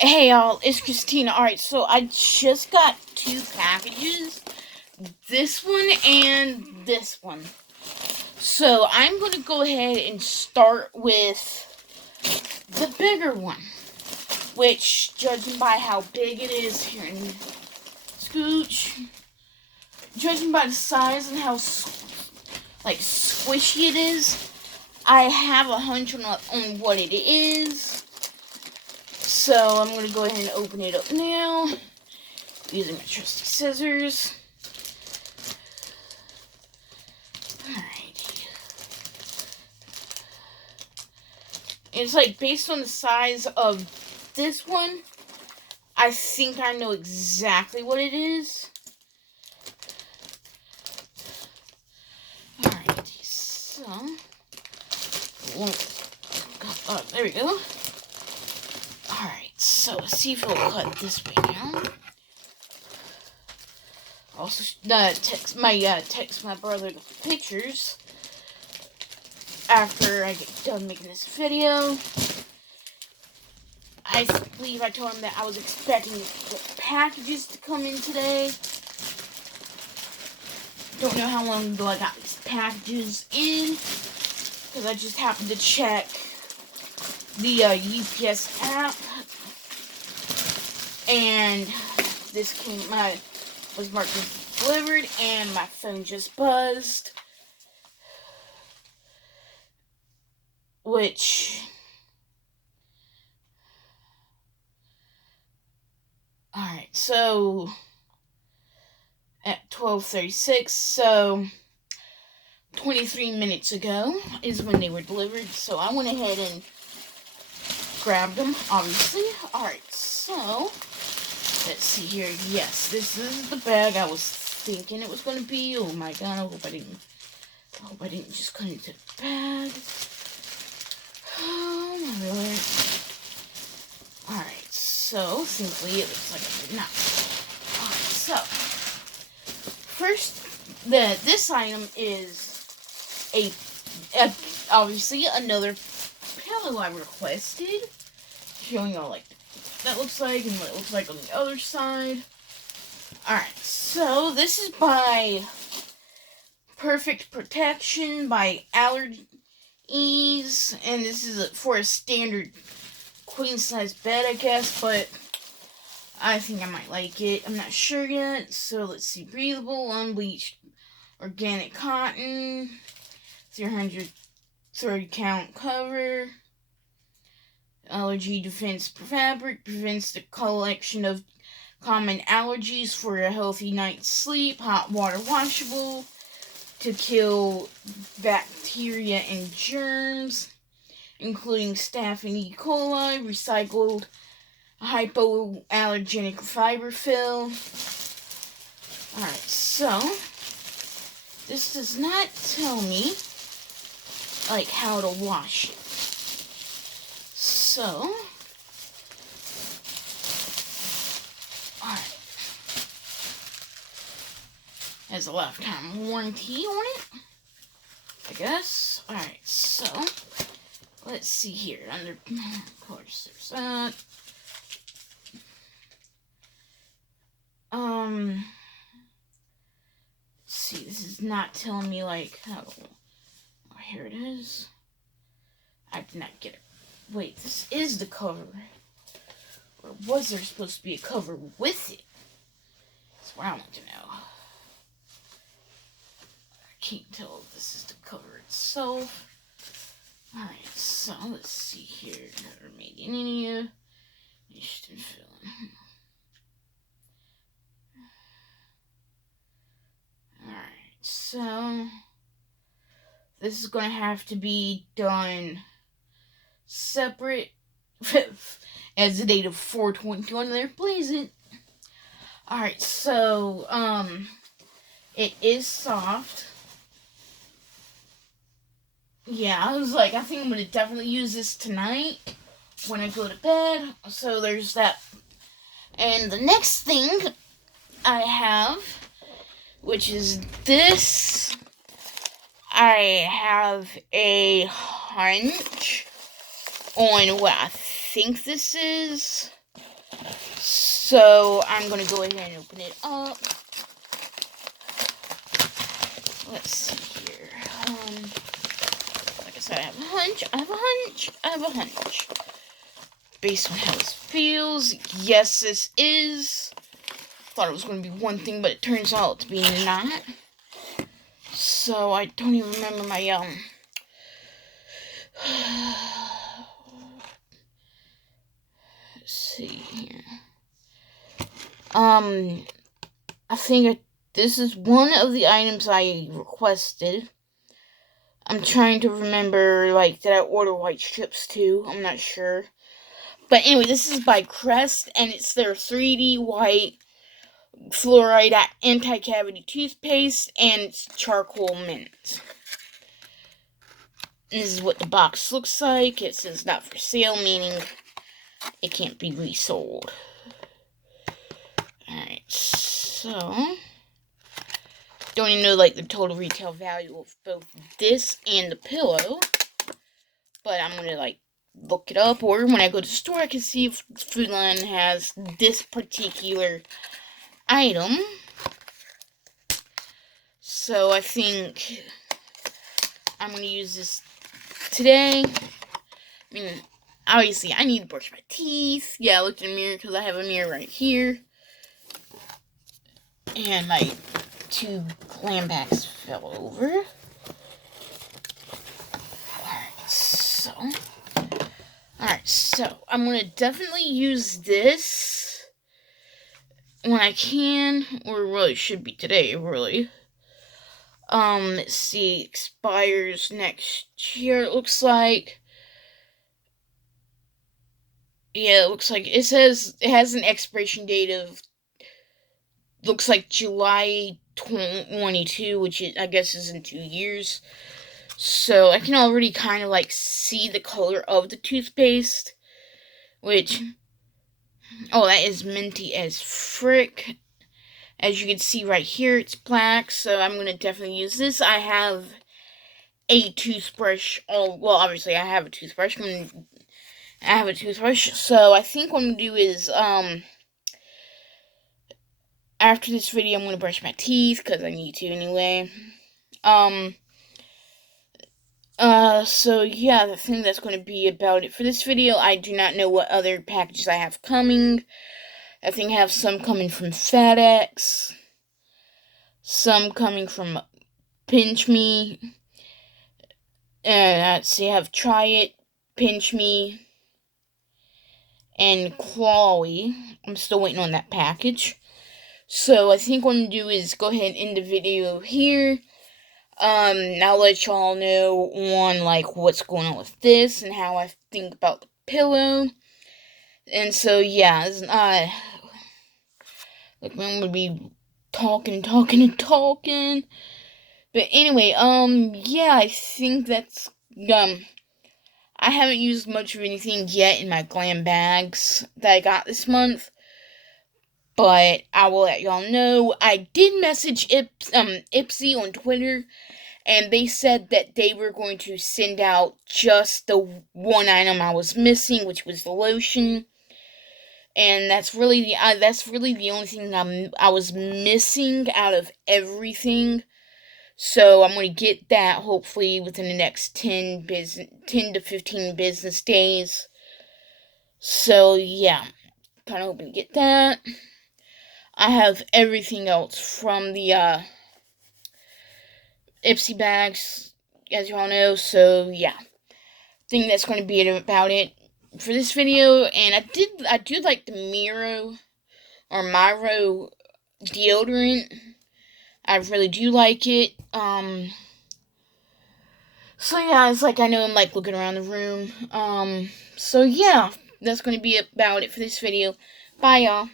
Hey y'all, it's Christina. Alright, so I just got 2 packages. This one and this one. So I'm going to go ahead and start with the bigger one. Which, judging by how big it is here in Scooch, judging by the size and how squishy it is, I have a hunch on what it is. So I'm going to go ahead and open it up now, using my trusty scissors. Alrighty. It's like based on the size of this one, I think I know exactly what it is. Alrighty, so there we go. Alright, so let's see if it'll cut this way now. Also, text my brother the pictures after I get done making this video. I believe I told him that I was expecting the packages to come in today. Don't know how long ago I got these packages in, because I just happened to check the UPS app, and this was marked as delivered, and my phone just buzzed, which, alright, so, at 12:36, so 23 minutes ago is when they were delivered, so I went ahead and grabbed them, obviously. Alright, so let's see here. Yes, this is the bag I was thinking it was going to be. Oh my god, I hope I didn't just cut into the bag. Oh my lord. Alright, so thankfully it looks like I did not. Alright, so first, this item is obviously another pillow I requested, showing y'all like what that looks like and what it looks like on the other side. Alright, so this is by Perfect Protection by Allerease, and this is for a standard queen size bed, I guess, but I think I might like it. I'm not sure yet. So let's see. Breathable, unbleached organic cotton, 330 count cover, allergy defense fabric, prevents the collection of common allergies for a healthy night's sleep, hot water washable to kill bacteria and germs, including staph and E. coli, recycled hypoallergenic fiber fill. Alright, so this does not tell me like how to wash it. So alright. Has a lifetime warranty on it, I guess. Alright, so let's see here. Under, of course, there's that. Let's see, this is not telling me, like, how to, oh, here it is. I did not get it. Wait, this is the cover. Or was there supposed to be a cover with it? That's what I want to know. I can't tell if this is the cover itself. Alright, so let's see here. Never made in India. Eastern filling. Alright, so this is going to have to be done separate as the date of 4/21 there, please it. Alright, so it is soft. Yeah, I was like, I think I'm going to definitely use this tonight when I go to bed. So there's that. And the next thing I have, which is this, I have a hunch on what I think this is. So I'm gonna go ahead and open it up. Let's see here. Like I said, I have a hunch. Based on how this feels, yes, this is. Thought it was going to be one thing, but it turns out to be not. So I don't even remember my let's see here. I think this is one of the items I requested. I'm trying to remember, like, did I order white strips too? I'm not sure. But anyway, this is by Crest, and it's their 3D white fluoride anti-cavity toothpaste, and it's charcoal mint. And this is what the box looks like. It says not for sale, meaning it can't be resold. Alright, so don't even know, like, the total retail value of both this and the pillow. But I'm gonna, like, look it up, or when I go to the store, I can see if Food Line has this particular item. So I think I'm gonna use this today. I mean, obviously, I need to brush my teeth. Yeah, I looked in the mirror because I have a mirror right here. And my 2 clam bags fell over. Alright, so I'm gonna definitely use this when I can, or really should be today, really. Let's see, expires next year, it looks like. Yeah, it looks like, it says, it has an expiration date of, looks like July 22, which I guess is in 2 years. So I can already kind of, like, see the color of the toothpaste, which, oh, that is minty as frick. As you can see right here, it's black, so I'm going to definitely use this. I have a toothbrush. Oh, well, obviously I have a toothbrush. So I think what I'm going to do is, after this video, I'm going to brush my teeth, because I need to anyway. So yeah, the thing that's going to be about it for this video, I do not know what other packages I have coming. I think I have some coming from FedEx, some coming from Pinch Me, and let's see, I have Tryit, Pinch Me, and Chloe. I'm still waiting on that package. So I think what I'm going to do is go ahead and end the video here. I'll let y'all know on, like, what's going on with this and how I think about the pillow. And so, yeah, like, I'm gonna be talking. But anyway, yeah, I think that's, I haven't used much of anything yet in my glam bags that I got this month. But I will let y'all know. I did message Ipsy on Twitter, and they said that they were going to send out just the one item I was missing, which was the lotion. And that's really the only thing I was missing out of everything. So I'm going to get that hopefully within the next 10 to 15 business days. So yeah, kind of hoping to get that. I have everything else from the Ipsy bags, as you all know. So yeah, I think that's going to be about it for this video. And I do like the Miro deodorant. I really do like it. So yeah, it's like, I know I'm, like, looking around the room. So yeah, that's going to be about it for this video. Bye, y'all.